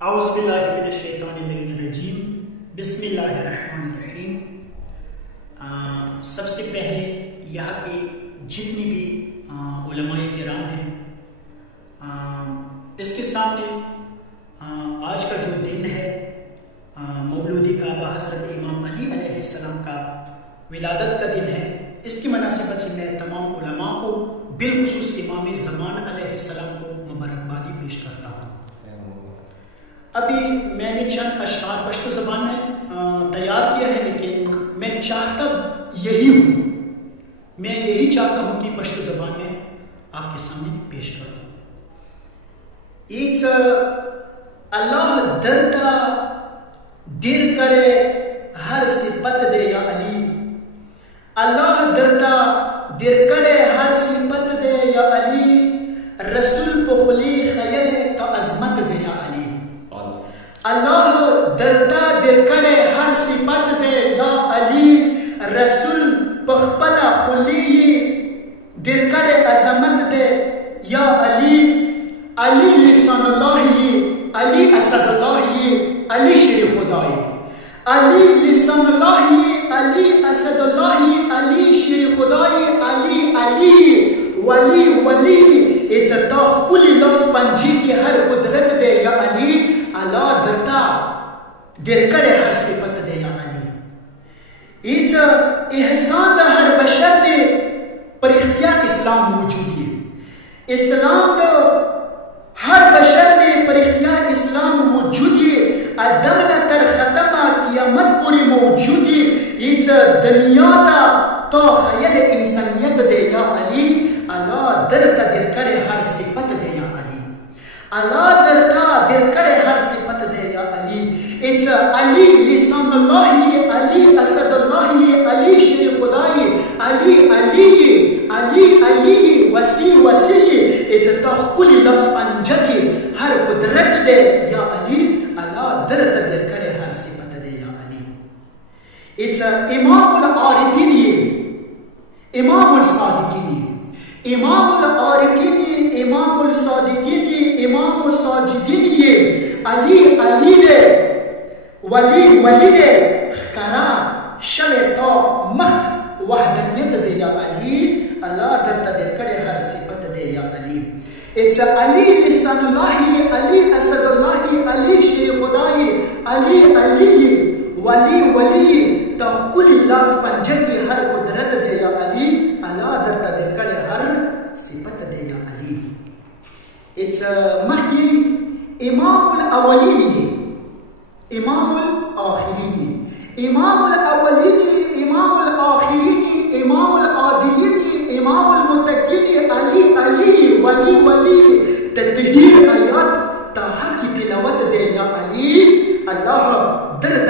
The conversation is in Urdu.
اعوذ باللہ من الشیطان الرجیم بسم اللہ الرحمن الرحیم۔ سب سے پہلے یہاں پہ جتنی بھی علماء کرام ہیں اس کے سامنے آج کا جو دن ہے مولود کعبہ حضرت امام علی علیہ السلام کا ولادت کا دن ہے، اس کی مناسبت سے میں تمام علماء کو بالخصوص امام زمان علیہ السلام کو مبارکبادی پیش کرتا ہوں۔ ابھی میں نے چند اشعار پشتو زبان میں تیار کیا ہے، لیکن میں چاہتا یہی ہوں، میں یہی چاہتا ہوں کہ پشتو زبان میں آپ کے سامنے پیش کروں۔ ایچ اللہ درتا دیر کرے ہر صفت دے یا علی، اللہ درتا دیر کرے ہر صفت دے یا علی، رسول پخلی خیل تو عظمت دے یا علی، اللہ درتا دیر کرے ہر صفت دے یا علی، رسول پخپلا خلی دیر کرے عظمت دے یا علی، علی لسان اللہ علی اسد اللہ علی شیر خدائی، علی لسان اللہ علی اسد اللہ علی شیر خدائی، علی علی ولی ولی اجتاخ کلی لاس پنجی کی ہر قدرت دے یا علی، اللہ درتا دیر کرے ہر صفت دے یا علی۔ ایچ احسان دا ہر بشر نے پر اختیار اسلام موجودی، اسلام دا ہر بشر نے پر اختیار اسلام موجودی، ادمنا تر ختمہ قیامت پوری موجودی، ایچ دنیا تا خیل انسانیت دے یا علی، اللہ درتا دیر کرے ہر صفت دے یا علی، اللہ درتا دیر کرے ہر صفت دے یا علی، ایچ علی لسان اللہ علی اسد اللہ علی شیر خدائی، علی علی علی علی وسیع وسیع ایچ تاخ کلی لاس پنجکی ہر قدرت دے یا علی، اللہ درتا دیر کرے ہر صفت دے یا علی۔ ایچ امام العارفین امام الصادقین، امام العارفین امام الصادقین امام الساجدین، علی علی دے ولی ولی دے خکرا شو تا مخت وحدانیت دے یا علی، اللہ درتا دیر کرے ہر صفت دے یا علی۔ ایچ علی لسان اللہ علی اسد اللہ علی شیر خدائی، علی علی ولی ولی تاخ کلی لاس پنجے کی ہر قدرت دے یا علی، اللہ درتا دیر کرے ہر صفت دے یا علی۔ ایچ مخی امام الاولین امام الآخرین، امام الاولین امام الآخرین امام العادلین امام المتقین، علی علی ولی ولی تطہیر آیات تاہا کی تلاوت دے یا علی، اللہ درد